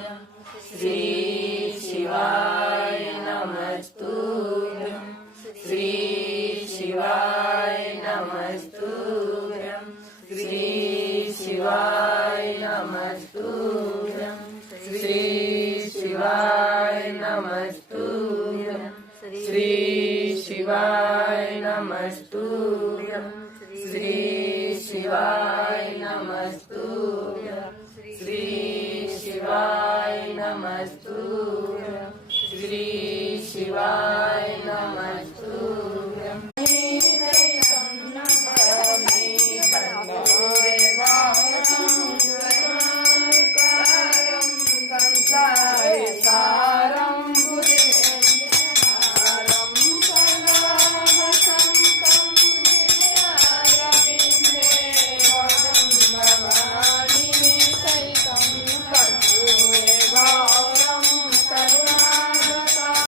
श्री शिवाय नमस्तुभ्यं श्री शिवाय नमस्तुभ्यं श्री शिवाय नमस्तुभ्यं श्री शिवाय नमस्तुभ्यं श्री शिवाय नमस्तुभ्यं श्री शिवाय नमस्तुभ्यं श्री शिवाय नमस्तुभ्यं श्री शिवाय नमस्तुभ्यं